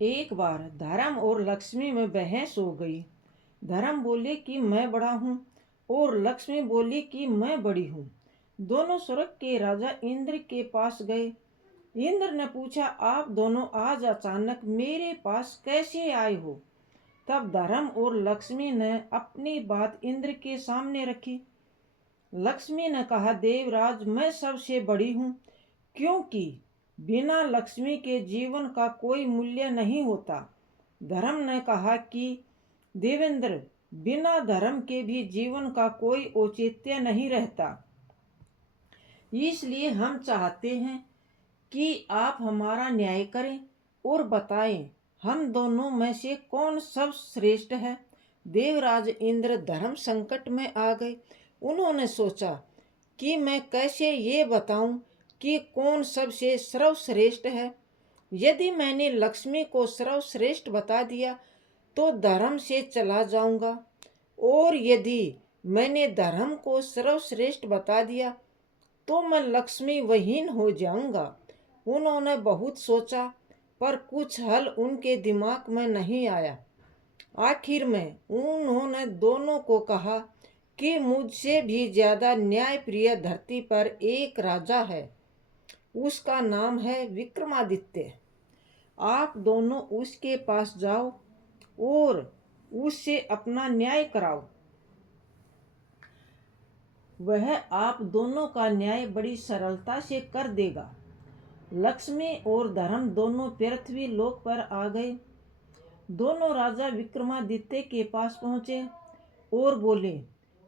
एक बार धर्म और लक्ष्मी में बहस हो गई। धर्म बोले कि मैं बड़ा हूँ और लक्ष्मी बोली कि मैं बड़ी हूँ। दोनों स्वर्ग के राजा इंद्र के पास गए। इंद्र ने पूछा, आप दोनों आज अचानक मेरे पास कैसे आए हो? तब धर्म और लक्ष्मी ने अपनी बात इंद्र के सामने रखी। लक्ष्मी ने कहा, देवराज, मैं सबसे बड़ी हूँ, क्योंकि बिना लक्ष्मी के जीवन का कोई मूल्य नहीं होता। धर्म ने कहा कि देवेंद्र, बिना धर्म के भी जीवन का कोई औचित्य नहीं रहता। इसलिए हम चाहते हैं कि आप हमारा न्याय करें और बताएं, हम दोनों में से कौन सर्वश्रेष्ठ है। देवराज इंद्र धर्म संकट में आ गए। उन्होंने सोचा कि मैं कैसे ये बताऊं कि कौन सबसे सर्वश्रेष्ठ है। यदि मैंने लक्ष्मी को सर्वश्रेष्ठ बता दिया तो धर्म से चला जाऊंगा, और यदि मैंने धर्म को सर्वश्रेष्ठ बता दिया तो मैं लक्ष्मी विहीन हो जाऊंगा। उन्होंने बहुत सोचा, पर कुछ हल उनके दिमाग में नहीं आया। आखिर में उन्होंने दोनों को कहा कि मुझसे भी ज्यादा न्यायप्रिय धरती पर एक राजा है। उसका नाम है विक्रमादित्य। आप दोनों उसके पास जाओ और उससे अपना न्याय कराओ। वह आप दोनों का न्याय बड़ी सरलता से कर देगा। लक्ष्मी और धर्म दोनों पृथ्वी लोक पर आ गए। दोनों राजा विक्रमादित्य के पास पहुंचे और बोले,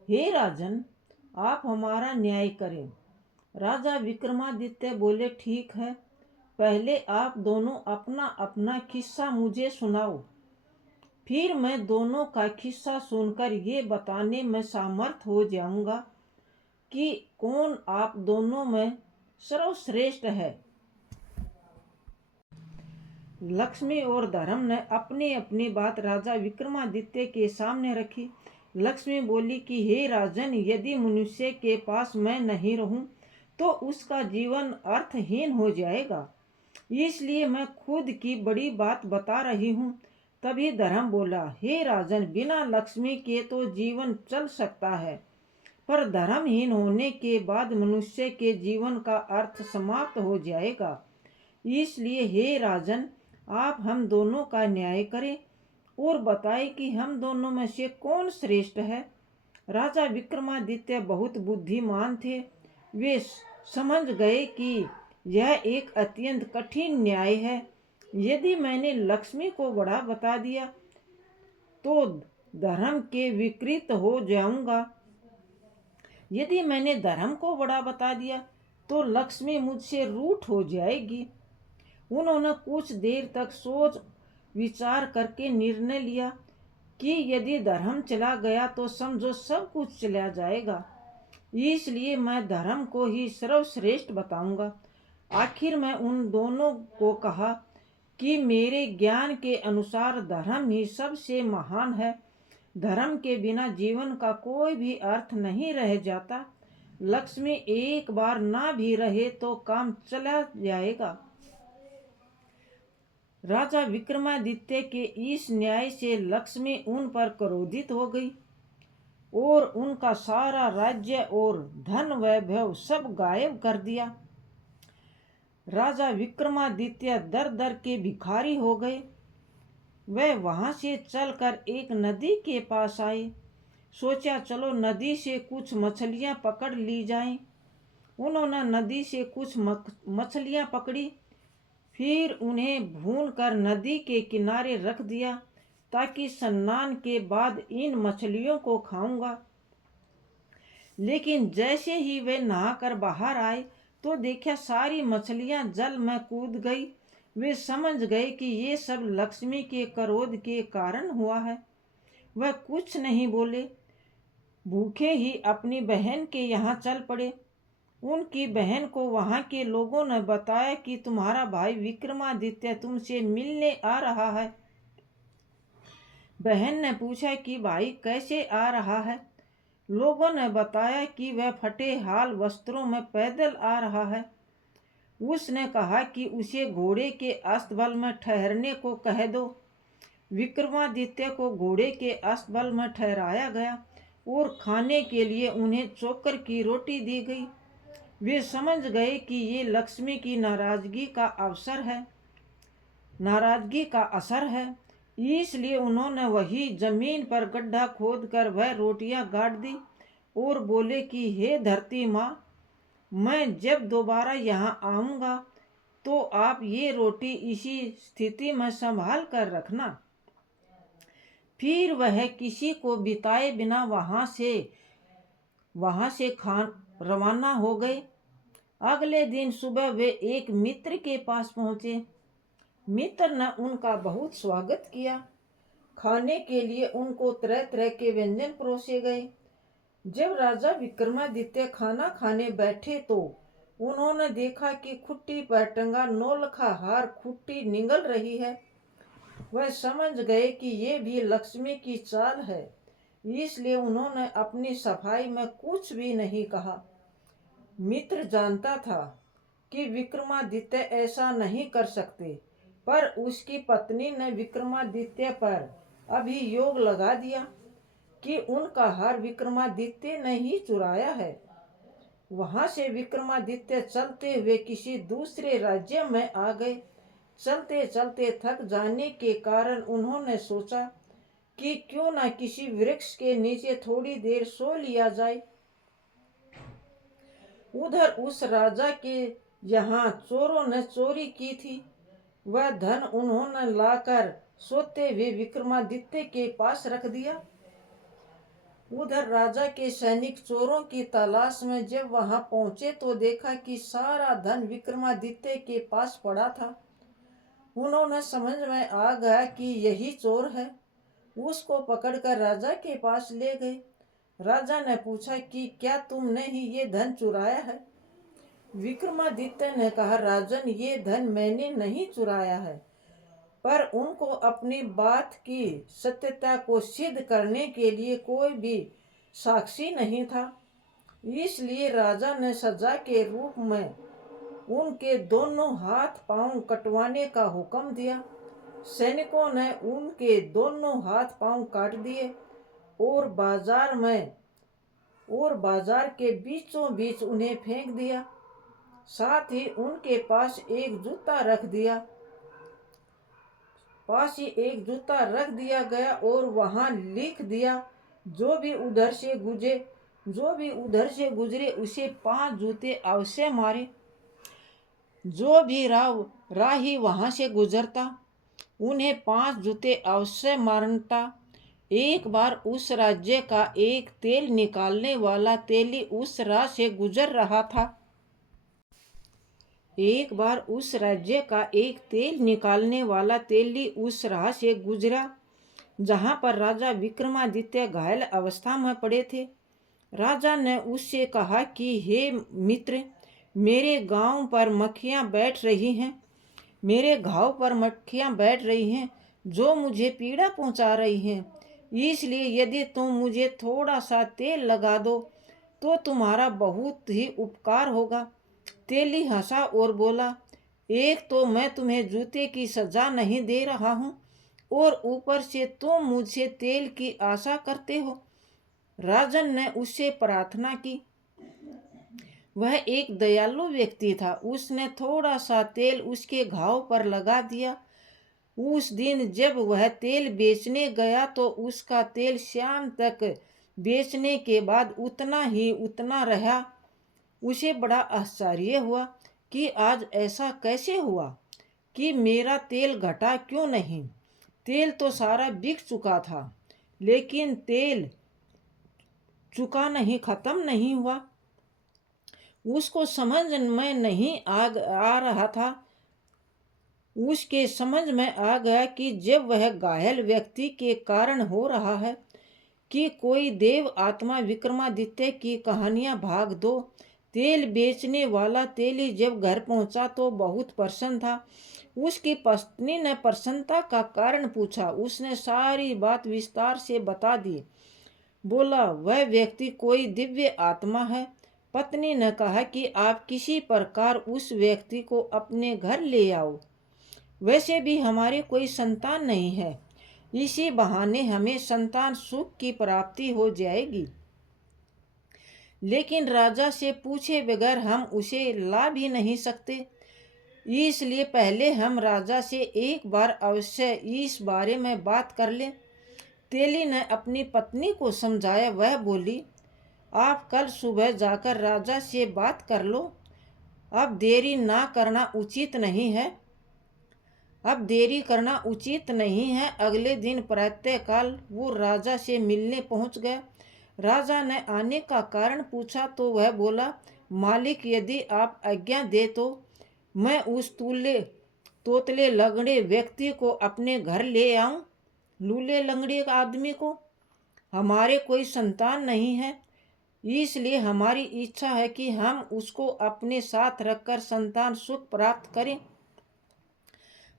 हे राजन, आप हमारा न्याय करें। राजा विक्रमादित्य बोले, ठीक है, पहले आप दोनों अपना अपना किस्सा मुझे सुनाओ, फिर मैं दोनों का किस्सा सुनकर ये बताने में समर्थ हो जाऊंगा कि कौन आप दोनों में सर्वश्रेष्ठ है। लक्ष्मी और धर्म ने अपनी अपनी बात राजा विक्रमादित्य के सामने रखी। लक्ष्मी बोली कि हे राजन, यदि मनुष्य के पास मैं नहीं रहूं तो उसका जीवन अर्थहीन हो जाएगा, इसलिए मैं खुद की बड़ी बात बता रही हूँ। तभी धर्म बोला, हे राजन, बिना लक्ष्मी के तो जीवन चल सकता है, पर धर्महीन होने के बाद मनुष्य के जीवन का अर्थ समाप्त हो जाएगा। इसलिए हे राजन, आप हम दोनों का न्याय करें और बताएं कि हम दोनों में से कौन श्रेष्ठ है। राजा विक्रमादित्य बहुत बुद्धिमान थे। वे समझ गए कि यह एक अत्यंत कठिन न्याय है। यदि मैंने लक्ष्मी को बड़ा बता दिया तो धर्म के विकृत हो जाऊंगा। यदि मैंने धर्म को बड़ा बता दिया तो लक्ष्मी मुझसे रूठ हो जाएगी। उन्होंने कुछ देर तक सोच विचार करके निर्णय लिया कि यदि धर्म चला गया तो समझो सब कुछ चला जाएगा, इसलिए मैं धर्म को ही सर्वश्रेष्ठ बताऊंगा। आखिर में उन दोनों को कहा कि मेरे ज्ञान के अनुसार धर्म ही सबसे महान है। धर्म के बिना जीवन का कोई भी अर्थ नहीं रह जाता। लक्ष्मी एक बार ना भी रहे तो काम चला जाएगा। राजा विक्रमादित्य के इस न्याय से लक्ष्मी उन पर क्रोधित हो गई और उनका सारा राज्य और धन वैभव सब गायब कर दिया। राजा विक्रमादित्य दर दर के भिखारी हो गए। वह वहां से चलकर एक नदी के पास आए। सोचा, चलो नदी से कुछ मछलियां पकड़ ली जाएं। उन्होंने नदी से कुछ मछलियां पकड़ी, फिर उन्हें भूनकर नदी के किनारे रख दिया ताकि स्नान के बाद इन मछलियों को खाऊंगा। लेकिन जैसे ही वे नहाकर बाहर आए तो देखा सारी मछलियां जल में कूद गई। वे समझ गए कि ये सब लक्ष्मी के क्रोध के कारण हुआ है। वह कुछ नहीं बोले, भूखे ही अपनी बहन के यहाँ चल पड़े। उनकी बहन को वहां के लोगों ने बताया कि तुम्हारा भाई विक्रमादित्य तुमसे मिलने आ रहा है। बहन ने पूछा कि भाई कैसे आ रहा है। लोगों ने बताया कि वह फटे हाल वस्त्रों में पैदल आ रहा है। उसने कहा कि उसे घोड़े के अस्तबल में ठहरने को कह दो। विक्रमादित्य को घोड़े के अस्तबल में ठहराया गया और खाने के लिए उन्हें चोकर की रोटी दी गई। वे समझ गए कि ये लक्ष्मी की नाराजगी का असर है, इसलिए उन्होंने वही जमीन पर गड्ढा खोदकर वह रोटियां गाड़ दी और बोले कि हे धरती माँ, मैं जब दोबारा यहाँ आऊँगा तो आप ये रोटी इसी स्थिति में संभाल कर रखना। फिर वह किसी को बिताए बिना वहाँ से रवाना हो गए। अगले दिन सुबह वे एक मित्र के पास पहुँचे। मित्र ने उनका बहुत स्वागत किया। खाने के लिए उनको तरह तरह के व्यंजन परोसे गए। जब राजा विक्रमादित्य खाना खाने बैठे तो उन्होंने देखा कि खुट्टी पर टंगा नौलखा हार खुट्टी निगल रही है। वह समझ गए कि ये भी लक्ष्मी की चाल है, इसलिए उन्होंने अपनी सफाई में कुछ भी नहीं कहा। मित्र जानता था कि विक्रमादित्य ऐसा नहीं कर सकते, पर उसकी पत्नी ने विक्रमादित्य पर अभियोग लगा दिया कि उनका हार विक्रमादित्य ने ही चुराया है। वहां से विक्रमादित्य चलते हुए किसी दूसरे राज्य में आ गए। चलते चलते थक जाने के कारण उन्होंने सोचा कि क्यों न किसी वृक्ष के नीचे थोड़ी देर सो लिया जाए। उधर उस राजा के यहाँ चोरों ने चोरी की थी। वह धन उन्होंने लाकर सोते हुए विक्रमादित्य के पास रख दिया। उधर राजा के सैनिक चोरों की तलाश में जब वहां पहुंचे तो देखा कि सारा धन विक्रमादित्य के पास पड़ा था। उन्होंने समझ में आ गया कि यही चोर है। उसको पकड़कर राजा के पास ले गए। राजा ने पूछा कि क्या तुमने ही ये धन चुराया है? विक्रमादित्य ने कहा, राजन, ये धन मैंने नहीं चुराया है, पर उनको अपनी बात की सत्यता को सिद्ध करने के लिए कोई भी साक्षी नहीं था, इसलिए राजा ने सजा के रूप में उनके दोनों हाथ पांव कटवाने का हुक्म दिया। सैनिकों ने उनके दोनों हाथ पांव काट दिए और बाजार के बीचों बीच उन्हें फेंक दिया। साथ ही उनके पास एक जूता रख दिया गया और वहां लिख दिया, जो भी उधर से गुजरे उसे 5 जूते अवश्य मारे। जो भी राही वहां से गुजरता उन्हें 5 जूते अवश्य मारता। एक बार उस राज्य का एक तेल निकालने वाला तेली उस राह से गुजर रहा था। एक बार उस राज्य का एक तेल निकालने वाला तेली उस राह से गुजरा जहां पर राजा विक्रमादित्य घायल अवस्था में पड़े थे। राजा ने उससे कहा कि हे मित्र, मेरे घाव पर मक्खियां बैठ रही हैं जो मुझे पीड़ा पहुंचा रही हैं। इसलिए यदि तुम मुझे थोड़ा सा तेल लगा दो तो तुम्हारा बहुत ही उपकार होगा। तेली हंसा और बोला, एक तो मैं तुम्हें जूते की सजा नहीं दे रहा हूँ और ऊपर से तुम मुझसे तेल की आशा करते हो। राजन ने उससे प्रार्थना की। वह एक दयालु व्यक्ति था। उसने थोड़ा सा तेल उसके घाव पर लगा दिया। उस दिन जब वह तेल बेचने गया तो उसका तेल शाम तक बेचने के बाद उतना रहा। उसे बड़ा आश्चर्य हुआ कि आज ऐसा कैसे हुआ कि मेरा तेल घटा क्यों नहीं। तेल तो सारा बिक चुका था, लेकिन तेल खत्म नहीं हुआ। उसको समझ में नहीं आ रहा था। उसके समझ में आ गया कि जब वह घायल व्यक्ति के कारण हो रहा है कि कोई देव आत्मा विक्रमादित्य की कहानियां भाग दो। तेल बेचने वाला तेली जब घर पहुंचा तो बहुत प्रसन्न था। उसकी पत्नी ने प्रसन्नता का कारण पूछा। उसने सारी बात विस्तार से बता दी। बोला, वह व्यक्ति कोई दिव्य आत्मा है पत्नी ने कहा कि आप किसी प्रकार उस व्यक्ति को अपने घर ले आओ। वैसे भी हमारे कोई संतान नहीं है, इसी बहाने हमें संतान सुख की प्राप्ति हो जाएगी। लेकिन राजा से पूछे बगैर हम उसे ला भी नहीं सकते, इसलिए पहले हम राजा से एक बार अवश्य इस बारे में बात कर लें। तेली ने अपनी पत्नी को समझाया। वह बोली, आप कल सुबह जाकर राजा से बात कर लो। अब देरी ना करना उचित नहीं है। अब देरी करना उचित नहीं है। अगले दिन प्रातःकाल वो राजा से मिलने पहुंच गया। राजा ने आने का कारण पूछा तो वह बोला, मालिक, यदि आप आज्ञा दे तो मैं उस तोतले लंगड़े व्यक्ति को अपने घर ले आऊं। लूले लंगड़े आदमी को। हमारे कोई संतान नहीं है, इसलिए हमारी इच्छा है कि हम उसको अपने साथ रखकर संतान सुख प्राप्त करें।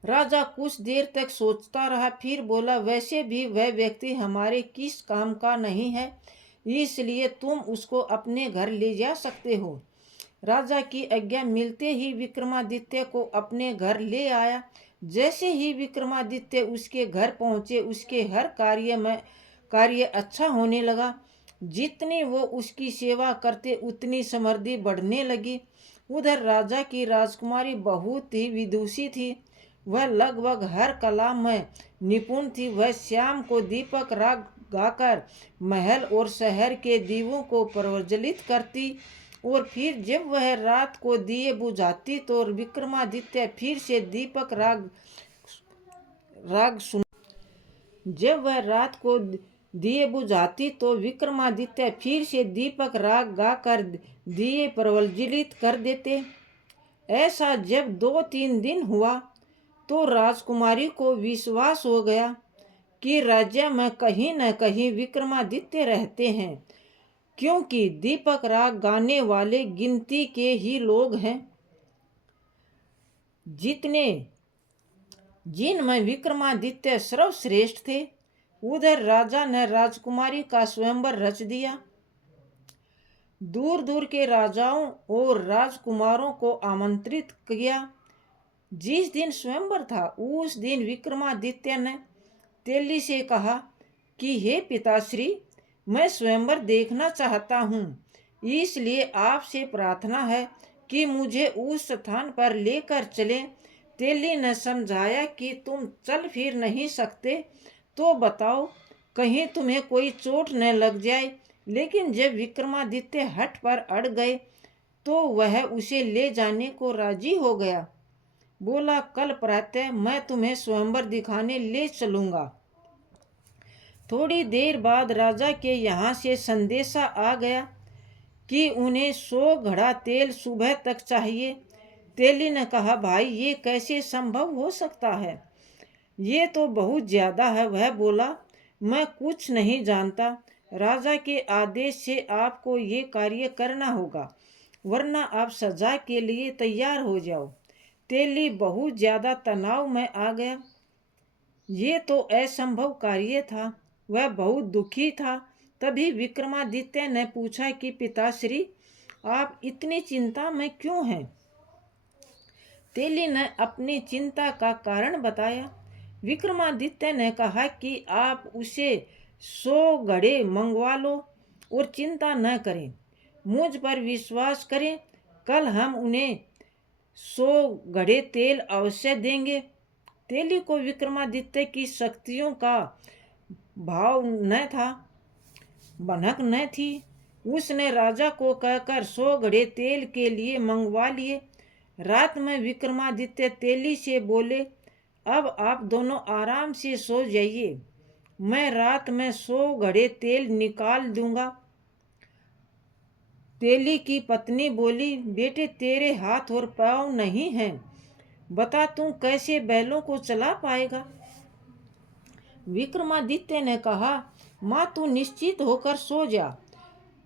राजा कुछ देर तक सोचता रहा, फिर बोला, वैसे भी वह व्यक्ति हमारे किस काम का नहीं है, इसलिए तुम उसको अपने घर ले जा सकते हो। राजा की आज्ञा मिलते ही विक्रमादित्य को अपने घर ले आया। जैसे ही विक्रमादित्य उसके घर पहुंचे, उसके हर कार्य अच्छा होने लगा। जितनी वो उसकी सेवा करते उतनी समृद्धि बढ़ने लगी। उधर राजा की राजकुमारी बहुत ही विदुषी थी। वह लगभग हर कला में निपुण थी। वह शाम को दीपक राग गाकर महल और शहर के दीपों को प्रज्वलित करती, और फिर जब वह रात को दिए बुझाती तो विक्रमादित्य फिर से दीपक राग सुन जब वह रात को दिए बुझाती तो विक्रमादित्य फिर से दीपक राग गाकर दिए प्रज्वलित कर देते। ऐसा जब 2-3 दिन हुआ तो राजकुमारी को विश्वास हो गया कि राज्य में कहीं न कहीं विक्रमादित्य रहते हैं, क्योंकि दीपक राग गाने वाले गिनती के ही लोग हैं जिनमें विक्रमादित्य सर्वश्रेष्ठ थे। उधर राजा ने राजकुमारी का स्वयंवर रच दिया। दूर दूर के राजाओं और राजकुमारों को आमंत्रित किया। जिस दिन स्वयंवर था उस दिन विक्रमादित्य ने तेली से कहा कि हे पिताश्री, मैं स्वयंवर देखना चाहता हूँ, इसलिए आपसे प्रार्थना है कि मुझे उस स्थान पर लेकर चलें। तेली ने समझाया कि तुम चल फिर नहीं सकते तो बताओ, कहीं तुम्हें कोई चोट न लग जाए। लेकिन जब विक्रमादित्य हठ पर अड़ गए तो वह उसे ले जाने को राजी हो गया। बोला, कल प्रातः मैं तुम्हें स्वयंवर दिखाने ले चलूंगा। थोड़ी देर बाद राजा के यहाँ से संदेशा आ गया कि उन्हें 100 घड़ा तेल सुबह तक चाहिए। तेली ने कहा, भाई, ये कैसे संभव हो सकता है? ये तो बहुत ज्यादा है। वह बोला, मैं कुछ नहीं जानता। राजा के आदेश से आपको ये कार्य करना होगा, वरना आप सजा के लिए तैयार हो जाओ। तेली बहुत ज्यादा तनाव में आ गया। ये तो असंभव कार्य था। वह बहुत दुखी था। तभी विक्रमादित्य ने पूछा कि पिताश्री, आप इतनी चिंता में क्यों हैं? तेली ने अपनी चिंता का कारण बताया। विक्रमादित्य ने कहा कि आप उसे 100 घड़े मंगवा लो और चिंता न करें, मुझ पर विश्वास करें। कल हम उन्हें 100 घड़े तेल अवश्य देंगे। तेली को विक्रमादित्य की शक्तियों का भाव न था, भनक न थी। उसने राजा को कहकर 100 घड़े तेल के लिए मंगवा लिए। रात में विक्रमादित्य तेली से बोले, अब आप दोनों आराम से सो जाइए, मैं रात में 100 घड़े तेल निकाल दूंगा। तेली की पत्नी बोली, बेटे, तेरे हाथ और पाँव नहीं हैं, बता तू कैसे बैलों को चला पाएगा? विक्रमादित्य ने कहा, माँ, तू निश्चित होकर सो जा,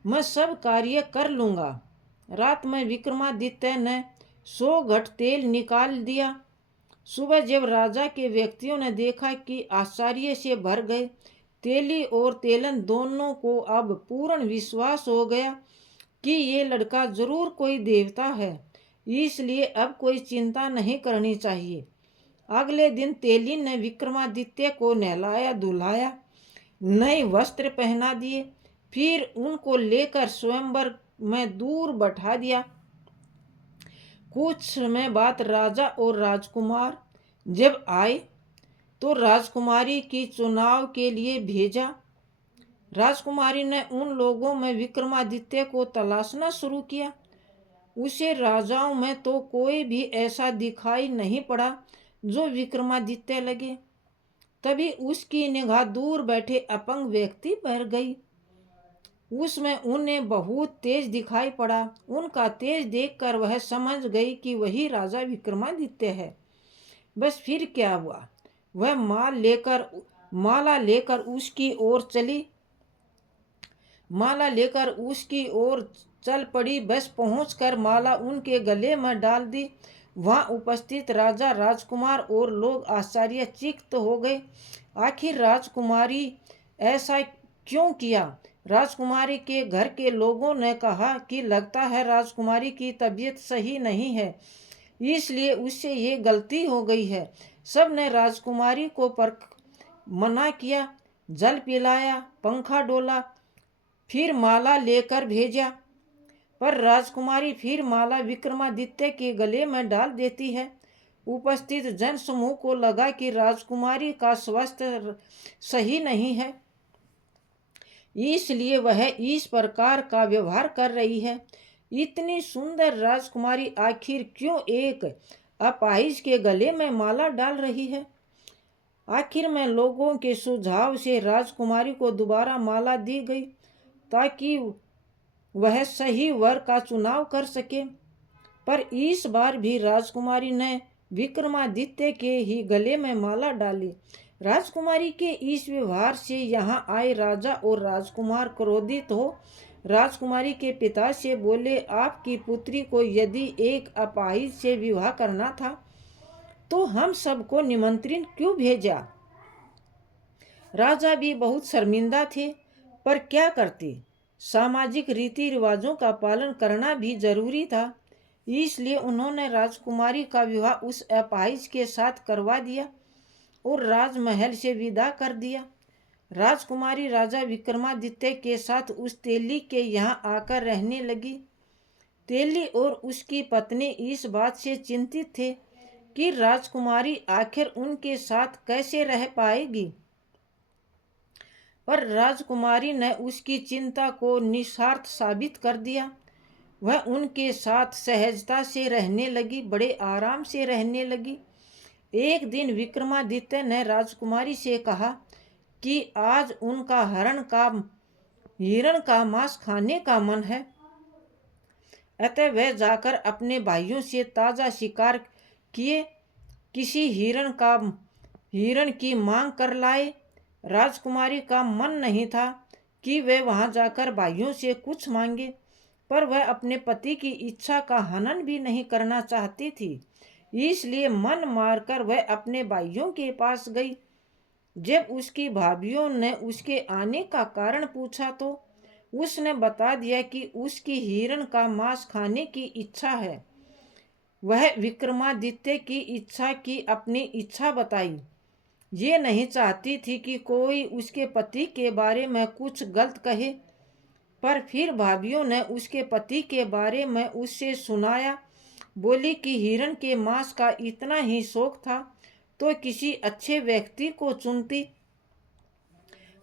मैं सब कार्य कर लूंगा। रात में विक्रमादित्य ने 100 घट तेल निकाल दिया। सुबह जब राजा के व्यक्तियों ने देखा कि आश्चर्य से भर गए। तेली और तेलन दोनों को अब पूर्ण विश्वास हो गया कि ये लड़का जरूर कोई देवता है, इसलिए अब कोई चिंता नहीं करनी चाहिए। अगले दिन तेली ने विक्रमादित्य को नहलाया धुलाया, नए वस्त्र पहना दिए, फिर उनको लेकर स्वयंवर में दूर बैठा दिया। कुछ समय बाद राजा और राजकुमार जब आए तो राजकुमारी की चुनाव के लिए भेजा। राजकुमारी ने उन लोगों में विक्रमादित्य को तलाशना शुरू किया। उसे राजाओं में तो कोई भी ऐसा दिखाई नहीं पड़ा जो विक्रमादित्य लगे। तभी उसकी निगाह दूर बैठे अपंग व्यक्ति पर गई। उसमें उन्हें बहुत तेज दिखाई पड़ा। उनका तेज देखकर वह समझ गई कि वही राजा विक्रमादित्य है। बस फिर क्या हुआ, वह माला लेकर उसकी ओर चल पड़ी। बस पहुंचकर माला उनके गले में डाल दी। वहां उपस्थित राजा राजकुमार और लोग आश्चर्यचकित हो गए। आखिर राजकुमारी ऐसा क्यों किया? राजकुमारी के घर के लोगों ने कहा कि लगता है राजकुमारी की तबीयत सही नहीं है, इसलिए उससे ये गलती हो गई है। सब ने राजकुमारी को मना किया, जल पिलाया, पंखा डोला, फिर माला लेकर भेजा। पर राजकुमारी फिर माला विक्रमादित्य के गले में डाल देती है। उपस्थित जन समूह को लगा कि राजकुमारी का स्वास्थ्य सही नहीं है, इसलिए वह इस प्रकार का व्यवहार कर रही है। इतनी सुंदर राजकुमारी आखिर क्यों एक अपाहिज के गले में माला डाल रही है? आखिर में लोगों के सुझाव से राजकुमारी को दोबारा माला दी गई ताकि वह सही वर का चुनाव कर सके। पर इस बार भी राजकुमारी ने विक्रमादित्य के ही गले में माला डाली। राजकुमारी के इस व्यवहार से यहाँ आए राजा और राजकुमार क्रोधित हो राजकुमारी के पिता से बोले, आपकी पुत्री को यदि एक अपाहिज से विवाह करना था तो हम सबको निमंत्रण क्यों भेजा? राजा भी बहुत शर्मिंदा थे, पर क्या करते, सामाजिक रीति रिवाजों का पालन करना भी जरूरी था। इसलिए उन्होंने राजकुमारी का विवाह उस अपाहिज के साथ करवा दिया और राजमहल से विदा कर दिया। राजकुमारी राजा विक्रमादित्य के साथ उस तेली के यहाँ आकर रहने लगी। तेली और उसकी पत्नी इस बात से चिंतित थे कि राजकुमारी आखिर उनके साथ कैसे रह पाएगी। पर राजकुमारी ने उसकी चिंता को निस्वार्थ साबित कर दिया। वह उनके साथ सहजता से रहने लगी, बड़े आराम से रहने लगी। एक दिन विक्रमादित्य ने राजकुमारी से कहा कि आज उनका हिरण का मांस खाने का मन है, अतः वह जाकर अपने भाइयों से ताज़ा शिकार किए किसी हिरण की मांग कर लाए। राजकुमारी का मन नहीं था कि वे वहां जाकर भाइयों से कुछ मांगे, पर वह अपने पति की इच्छा का हनन भी नहीं करना चाहती थी। इसलिए मन मारकर वह अपने भाइयों के पास गई। जब उसकी भाभियों ने उसके आने का कारण पूछा तो उसने बता दिया कि उसकी हिरण का मांस खाने की इच्छा है। वह विक्रमादित्य की इच्छा की अपनी इच्छा बताई। ये नहीं चाहती थी कि कोई उसके पति के बारे में कुछ गलत कहे। पर फिर भाभियों ने उसके पति के बारे में उससे सुनाया। बोली कि हिरण के मांस का इतना ही शौक था तो किसी अच्छे व्यक्ति को चुनती।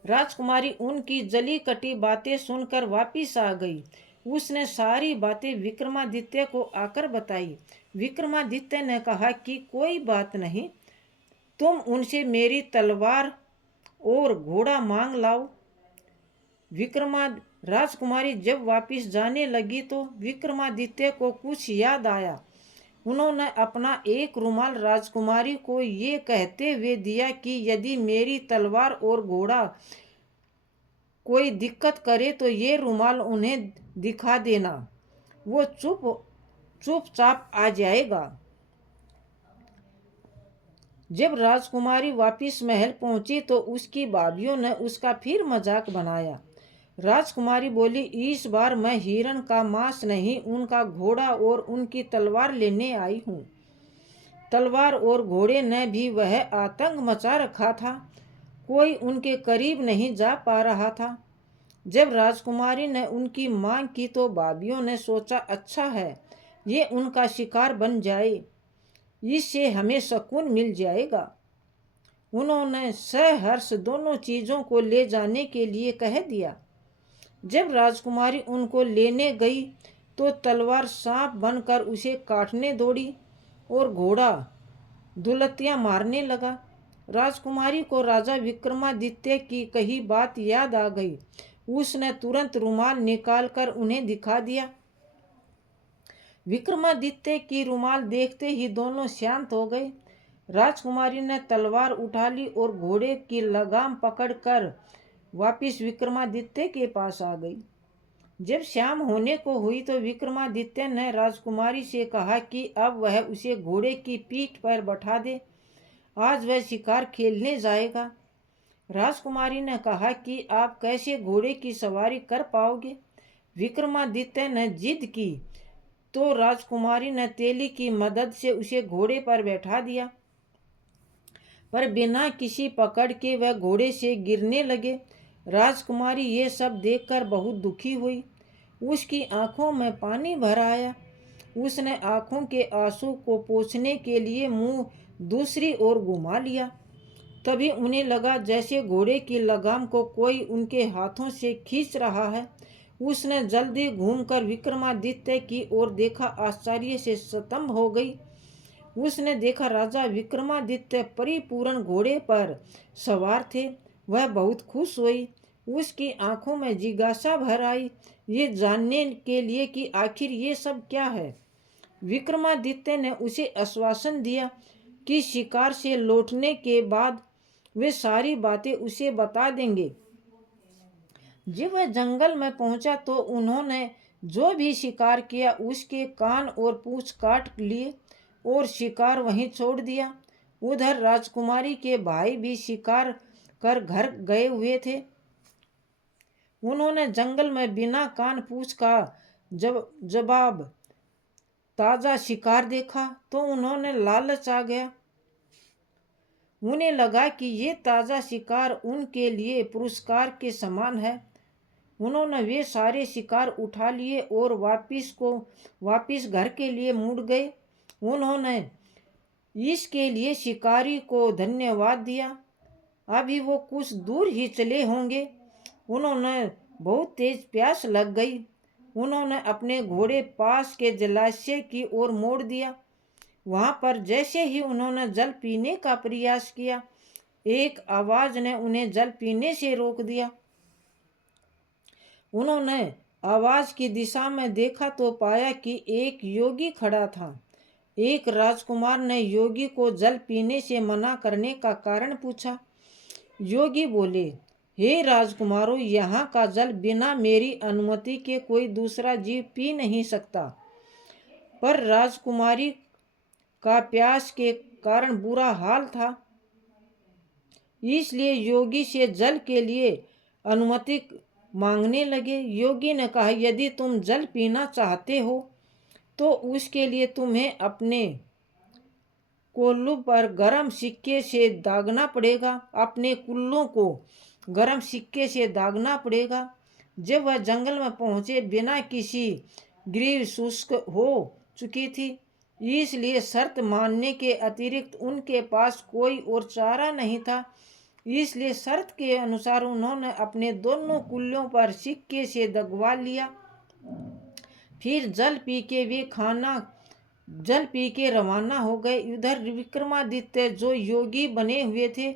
राजकुमारी उनकी जली कटी बातें सुनकर वापिस आ गई। उसने सारी बातें विक्रमादित्य को आकर बताई। विक्रमादित्य ने कहा कि कोई बात नहीं, तुम उनसे मेरी तलवार और घोड़ा मांग लाओ। राजकुमारी जब वापिस जाने लगी तो विक्रमादित्य को कुछ याद आया। उन्होंने अपना एक रुमाल राजकुमारी को ये कहते हुए दिया कि यदि मेरी तलवार और घोड़ा कोई दिक्कत करे तो ये रुमाल उन्हें दिखा देना, वो चुपचाप आ जाएगा। जब राजकुमारी वापिस महल पहुंची तो उसकी भाभियों ने उसका फिर मजाक बनाया। राजकुमारी बोली, इस बार मैं हिरण का मांस नहीं, उनका घोड़ा और उनकी तलवार लेने आई हूँ। तलवार और घोड़े ने भी वह आतंक मचा रखा था, कोई उनके करीब नहीं जा पा रहा था। जब राजकुमारी ने उनकी मांग की तो भाभियों ने सोचा, अच्छा है, ये उनका शिकार बन जाए, इससे हमें सुकून मिल जाएगा। उन्होंने सहर्ष दोनों चीजों को ले जाने के लिए कह दिया। जब राजकुमारी उनको लेने गई तो तलवार सांप बनकर उसे काटने दौड़ी और घोड़ा दुलतियां मारने लगा। राजकुमारी को राजा विक्रमादित्य की कही बात याद आ गई। उसने तुरंत रुमाल निकालकर उन्हें दिखा दिया। विक्रमादित्य की रुमाल देखते ही दोनों शांत हो गए। राजकुमारी ने तलवार उठा ली और घोड़े की लगाम पकड़कर वापिस विक्रमादित्य के पास आ गई। जब शाम होने को हुई तो विक्रमादित्य ने राजकुमारी से कहा कि अब वह उसे घोड़े की पीठ पर बैठा दे, आज वह शिकार खेलने जाएगा। राजकुमारी ने कहा कि आप कैसे घोड़े की सवारी कर पाओगे। विक्रमादित्य ने जिद की तो राजकुमारी ने तेली की मदद से उसे घोड़े पर बैठा दिया, पर बिना किसी पकड़ के वह घोड़े से गिरने लगे। राजकुमारी ये सब देखकर बहुत दुखी हुई। उसकी आंखों में पानी भर आया। उसने आंखों के आंसू को पोंछने के लिए मुंह दूसरी ओर घुमा लिया। तभी उन्हें लगा जैसे घोड़े की लगाम को कोई उनके हाथों से खींच रहा है। उसने जल्दी घूमकर विक्रमादित्य की ओर देखा। आश्चर्य से स्तंभ हो गई। उसने देखा राजा विक्रमादित्य परिपूर्ण घोड़े पर सवार थे। वह बहुत खुश हुई। उसकी आंखों में जिज्ञासा भर आई, ये जानने के लिए कि आखिर ये सब क्या है। विक्रमादित्य ने उसे आश्वासन दिया कि शिकार से लौटने के बाद वे सारी बातें उसे बता देंगे। जब वह जंगल में पहुंचा तो उन्होंने जो भी शिकार किया उसके कान और पूंछ काट लिए और शिकार वहीं छोड़ दिया। उधर राजकुमारी के भाई भी शिकार कर घर गए हुए थे। उन्होंने जंगल में बिना कान पूंछ का जवाब ताजा शिकार देखा तो उन्होंने लालच आ गया। उन्हें लगा कि ये ताजा शिकार उनके लिए पुरस्कार के समान है। उन्होंने वे सारे शिकार उठा लिए और वापिस घर के लिए मुड़ गए। उन्होंने इसके लिए शिकारी को धन्यवाद दिया। अभी वो कुछ दूर ही चले होंगे, उन्होंने बहुत तेज प्यास लग गई। उन्होंने अपने घोड़े पास के जलाशय की ओर मोड़ दिया। वहां पर जैसे ही उन्होंने जल पीने का प्रयास किया, एक आवाज ने उन्हें जल पीने से रोक दिया। उन्होंने आवाज की दिशा में देखा तो पाया कि एक योगी खड़ा था। एक राजकुमार ने योगी को जल पीने से मना करने का कारण पूछा। योगी बोले, हे राजकुमारों, यहाँ का जल बिना मेरी अनुमति के कोई दूसरा जीव पी नहीं सकता। पर राजकुमारी का प्यास के कारण बुरा हाल था, इसलिए योगी से जल के लिए अनुमति मांगने लगे। योगी ने कहा, यदि तुम जल पीना चाहते हो तो उसके लिए तुम्हें अपने कोल्लू पर गर्म सिक्के से दागना पड़ेगा। अपने कुल्लों को गर्म सिक्के से दागना पड़ेगा। जब वह जंगल में पहुंचे, बिना किसी ग्रीव शुष्क हो चुकी थी, इसलिए शर्त मानने के अतिरिक्त उनके पास कोई और चारा नहीं था। इसलिए शर्त के अनुसार उन्होंने अपने दोनों कुल्लों पर सिक्के से दगवा लिया। फिर जल पी के रवाना हो गए। उधर विक्रमादित्य, जो योगी बने हुए थे,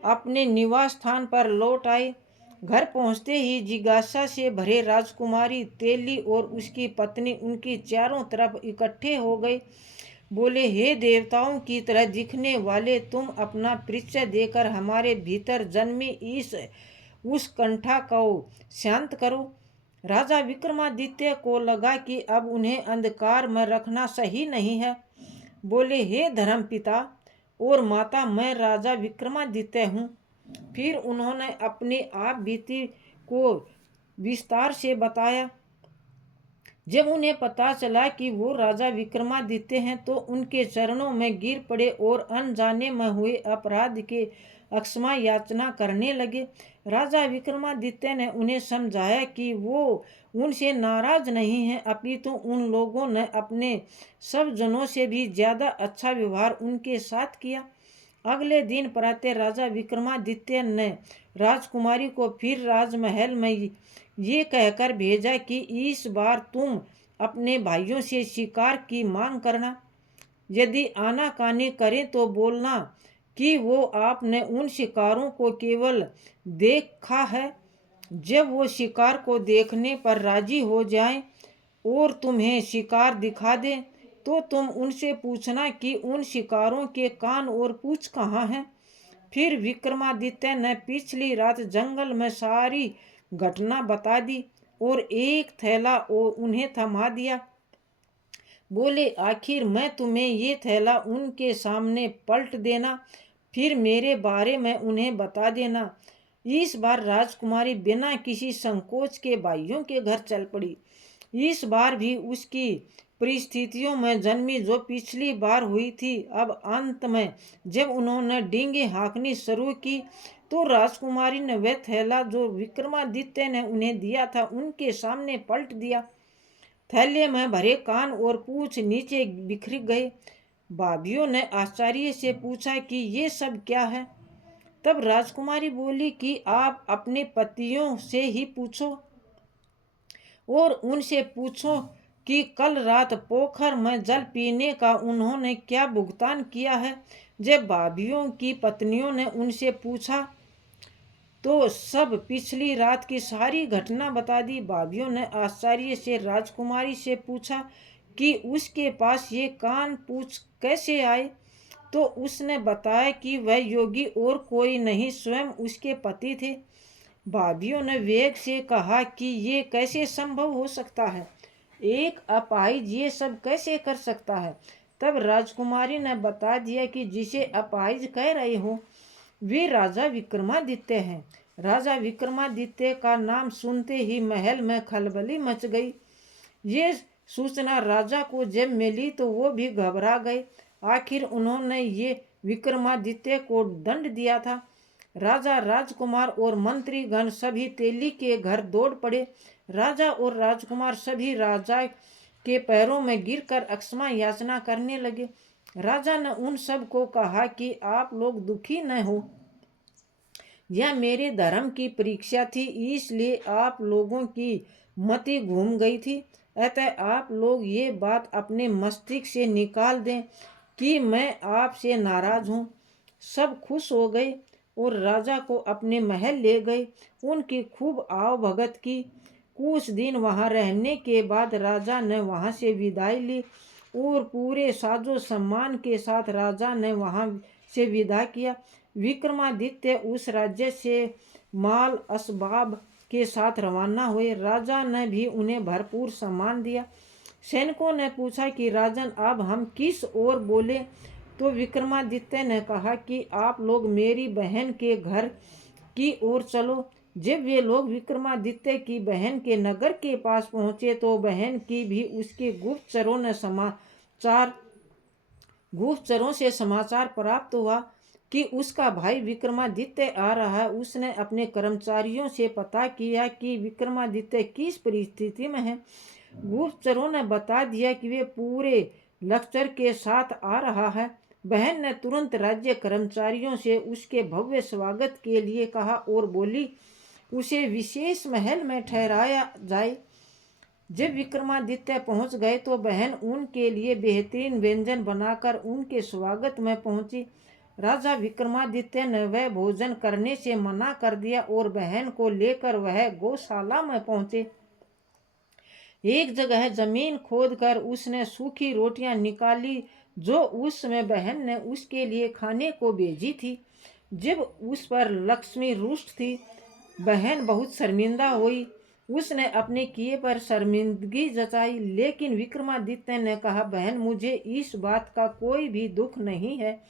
अपने निवास स्थान पर लौट आए। घर पहुंचते ही जिज्ञासा से भरे राजकुमारी, तेली और उसकी पत्नी उनकी चारों तरफ इकट्ठे हो गए। बोले, हे देवताओं की तरह दिखने वाले, तुम अपना परिचय देकर हमारे भीतर जन्मी उस कंठा को शांत करो। राजा विक्रमादित्य को लगा कि अब उन्हें अंधकार में रखना सही नहीं है। बोले, हे धर्मपिता और माता, मैं राजा विक्रमादित्य हूँ। फिर उन्होंने अपनी आप बीती को विस्तार से बताया। जब उन्हें पता चला कि वो राजा विक्रमादित्य हैं तो उनके चरणों में गिर पड़े और अनजाने में हुए अपराध के अक्षमा याचना करने लगे। राजा विक्रमादित्य ने उन्हें समझाया कि वो उनसे नाराज नहीं है, अपितु उन लोगों ने अपने सब जनों से भी ज्यादा अच्छा व्यवहार उनके साथ किया। अगले दिन प्रातः राजा विक्रमादित्य ने राजकुमारी को फिर राजमहल में ये कहकर भेजा कि इस बार तुम अपने भाइयों से शिकार की मांग करना। यदि आनाकानी करें तो बोलना कि वो आपने उन शिकारों को केवल देखा है। जब वो शिकार को देखने पर राजी हो जाएं और तुम्हें शिकार दिखा दें तो तुम उनसे पूछना कि उन शिकारों के कान और पूंछ कहाँ हैं। फिर विक्रमादित्य ने पिछली रात जंगल में सारी घटना बता दी और एक थैला उन्हें थमा दिया। बोले, आखिर मैं तुम्हें ये थैला उनके सामने पलट देना, फिर मेरे बारे में उन्हें बता देना। इस बार राजकुमारी बिना किसी संकोच के भाइयों के घर चल पड़ी। इस बार भी उसकी परिस्थितियों में जन्मी जो पिछली बार हुई थी। अब अंत में जब उन्होंने डींगे हाँकनी शुरू की तो राजकुमारी ने वह थैला जो विक्रमादित्य ने उन्हें दिया था उनके सामने पलट दिया। थैले में भरे कान और पूंछ नीचे बिखर गए। भाभियों ने आश्चर्य से पूछा कि ये सब क्या है। तब राजकुमारी बोली कि आप अपने पतियों से ही पूछो और उनसे पूछो कि कल रात पोखर में जल पीने का उन्होंने क्या भुगतान किया है। जब भाभियों की पत्नियों ने उनसे पूछा तो सब पिछली रात की सारी घटना बता दी। भाभियों ने आश्चर्य से राजकुमारी से पूछा कि उसके पास ये कान पूछ कैसे आए। तो उसने बताया कि वह योगी और कोई नहीं स्वयं उसके पति थे। भाभियों ने वेग से कहा कि ये कैसे संभव हो सकता है, एक अपाहिज ये सब कैसे कर सकता है। तब राजकुमारी ने बता दिया कि जिसे अपाहिज कह रहे हो वे राजा विक्रमादित्य हैं। राजा विक्रमादित्य का नाम सुनते ही महल में खलबली मच गई। ये सूचना राजा को जब मिली तो वो भी घबरा गए। आखिर उन्होंने ये विक्रमादित्य को दंड दिया था। राजा, राजकुमार और मंत्रीगण सभी तेली के घर दौड़ पड़े। राजा और राजकुमार सभी राजा के पैरों में गिरकर अक्षमा याचना करने लगे। राजा ने उन सब को कहा कि आप लोग दुखी न हो, यह मेरे धर्म की परीक्षा थी, इसलिए आप लोगों की मति घूम गई थी। अतः आप लोग ये बात अपने मस्तिष्क से निकाल दें कि मैं आपसे नाराज हूँ। सब खुश हो गए और राजा को अपने महल ले गए। उनकी खूब आव भगत की। कुछ दिन वहाँ रहने के बाद राजा ने वहाँ से विदाई ली और पूरे साजो सम्मान के साथ राजा ने वहाँ से विदा किया। विक्रमादित्य उस राज्य से माल असबाब के साथ रवाना हुए। राजा ने भी उन्हें भरपूर सम्मान दिया। सैनिकों ने पूछा कि राजन अब हम किस ओर बोले। तो विक्रमादित्य ने कहा कि आप लोग मेरी बहन के घर की ओर चलो। जब वे लोग विक्रमादित्य की बहन के नगर के पास पहुंचे तो बहन की भी उसके गुप्तचरों से समाचार प्राप्त हुआ कि उसका भाई विक्रमादित्य आ रहा है। उसने अपने कर्मचारियों से पता किया कि विक्रमादित्य किस परिस्थिति में है। गुप्तचरों ने बता दिया कि वे पूरे लश्कर के साथ आ रहा है। बहन ने तुरंत राज्य कर्मचारियों से उसके भव्य स्वागत के लिए कहा और बोली उसे विशेष महल में ठहराया जाए। जब विक्रमादित्य पहुंच गए तो बहन उनके लिए बेहतरीन व्यंजन बनाकर उनके स्वागत में पहुंची। राजा विक्रमादित्य ने वह भोजन करने से मना कर दिया और बहन को लेकर वह गौशाला में पहुंचे। एक जगह जमीन खोदकर उसने सूखी रोटियां निकाली जो उस समय बहन ने उसके लिए खाने को भेजी थी। जब उस पर लक्ष्मी रुष्ट थी, बहन बहुत शर्मिंदा हुई। उसने अपने किए पर शर्मिंदगी जताई, लेकिन विक्रमादित्य ने कहा, बहन मुझे इस बात का कोई भी दुख नहीं है,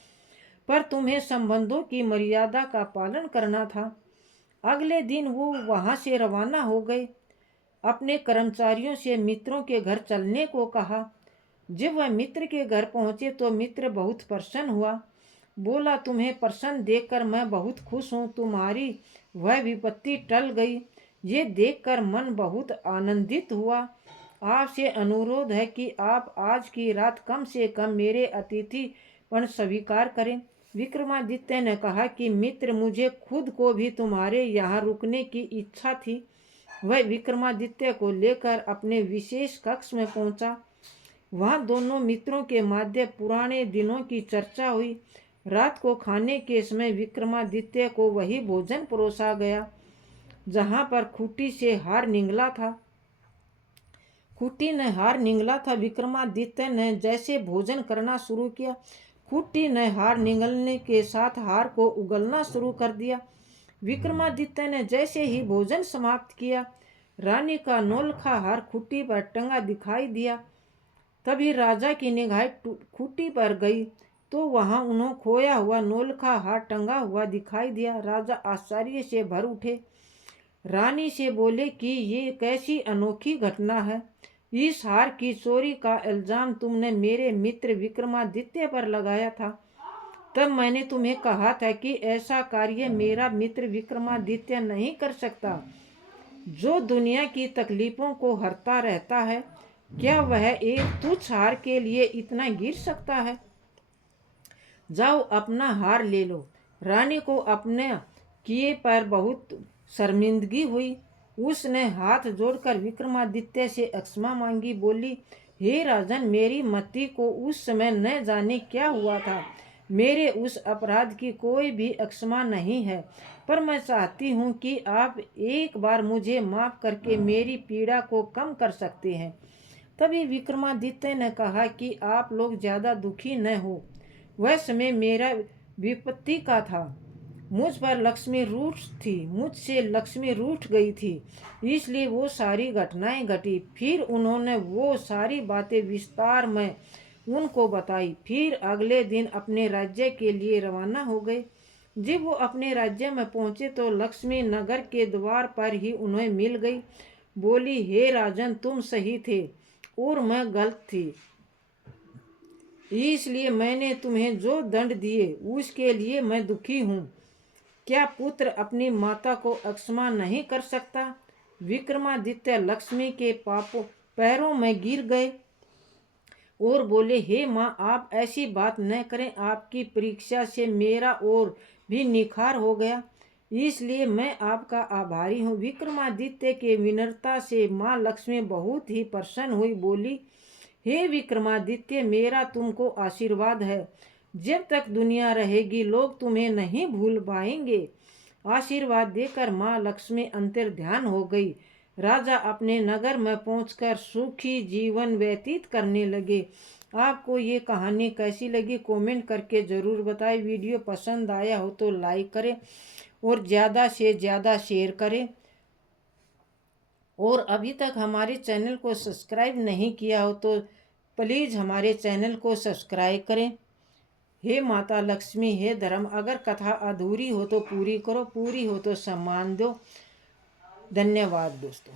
पर तुम्हें संबंधों की मर्यादा का पालन करना था। अगले दिन वो वहां से रवाना हो गए। अपने कर्मचारियों से मित्रों के घर चलने को कहा। जब वह मित्र के घर पहुंचे तो मित्र बहुत प्रसन्न हुआ। बोला, तुम्हें प्रसन्न देखकर मैं बहुत खुश हूँ, तुम्हारी वह विपत्ति टल गई। ये देखकर मन बहुत आनंदित हुआ। आपसे अनुरोध है कि आप आज की रात कम से कम मेरे अतिथिपन स्वीकार करें। विक्रमादित्य ने कहा कि मित्र, मुझे खुद को भी तुम्हारे यहाँ रुकने की इच्छा थी। वह विक्रमादित्य को लेकर अपने विशेष कक्ष में पहुंचा। वहां दोनों मित्रों के मध्य पुराने दिनों की चर्चा हुई। रात को खाने के समय विक्रमादित्य को वही भोजन परोसा गया जहां पर खूंटी से हार निगला था। खूंटी ने हार निगला था। विक्रमादित्य ने जैसे भोजन करना शुरू किया, खूंटी ने हार निगलने के साथ हार को उगलना शुरू कर दिया। विक्रमादित्य ने जैसे ही भोजन समाप्त किया, रानी का नौलखा हार खूंटी पर टंगा दिखाई दिया। तभी राजा की निगाहें खूंटी पर गई तो वहां उन्हें खोया हुआ नौलखा हार टंगा हुआ दिखाई दिया। राजा आश्चर्य से भर उठे। रानी से बोले कि ये कैसी अनोखी घटना है। इस हार की चोरी का इल्जाम तुमने मेरे मित्र विक्रमादित्य पर लगाया था। तब मैंने तुम्हें कहा था कि ऐसा कार्य मेरा मित्र विक्रमादित्य नहीं कर सकता, जो दुनिया की तकलीफों को हरता रहता है। क्या वह एक तुच्छ हार के लिए इतना गिर सकता है? जाओ, अपना हार ले लो। रानी को अपने किए पर बहुत शर्मिंदगी हुई। उसने हाथ जोड़कर विक्रमादित्य से क्षमा मांगी। बोली, हे राजन, मेरी मति को उस समय न जाने क्या हुआ था। मेरे उस अपराध की कोई भी क्षमा नहीं है, पर मैं चाहती हूँ कि आप एक बार मुझे माफ करके मेरी पीड़ा को कम कर सकते हैं। तभी विक्रमादित्य ने कहा कि आप लोग ज्यादा दुखी न हो। वह समय मेरा विपत्ति का था। मुझ पर लक्ष्मी रूठ थी, मुझसे लक्ष्मी रूठ गई थी, इसलिए वो सारी घटनाएं घटी। फिर उन्होंने वो सारी बातें विस्तार में उनको बताई। फिर अगले दिन अपने राज्य के लिए रवाना हो गए। जब वो अपने राज्य में पहुंचे तो लक्ष्मी नगर के द्वार पर ही उन्हें मिल गई। बोली, हे राजन, तुम सही थे और मैं गलत थी, इसलिए मैंने तुम्हें जो दंड दिए उसके लिए मैं दुखी हूँ। क्या पुत्र अपनी माता को क्षमा नहीं कर सकता? विक्रमादित्य लक्ष्मी के पैरों में गिर गए और बोले, हे माँ, आप ऐसी बात न करें। आपकी परीक्षा से मेरा और भी निखार हो गया, इसलिए मैं आपका आभारी हूँ। विक्रमादित्य के विनम्रता से माँ लक्ष्मी बहुत ही प्रसन्न हुई। बोली, हे विक्रमादित्य, मेरा तुमको आशीर्वाद है। जब तक दुनिया रहेगी लोग तुम्हें नहीं भूल पाएंगे। आशीर्वाद देकर माँ लक्ष्मी अंतर्ध्यान हो गई। राजा अपने नगर में पहुंचकर सुखी जीवन व्यतीत करने लगे। आपको ये कहानी कैसी लगी कमेंट करके ज़रूर बताएं। वीडियो पसंद आया हो तो लाइक करें और ज़्यादा से ज़्यादा शेयर करें। और अभी तक हमारे चैनल को सब्सक्राइब नहीं किया हो तो प्लीज़ हमारे चैनल को सब्सक्राइब करें। हे माता लक्ष्मी, हे धर्म, अगर कथा अधूरी हो तो पूरी करो, पूरी हो तो सम्मान दो। धन्यवाद दोस्तों।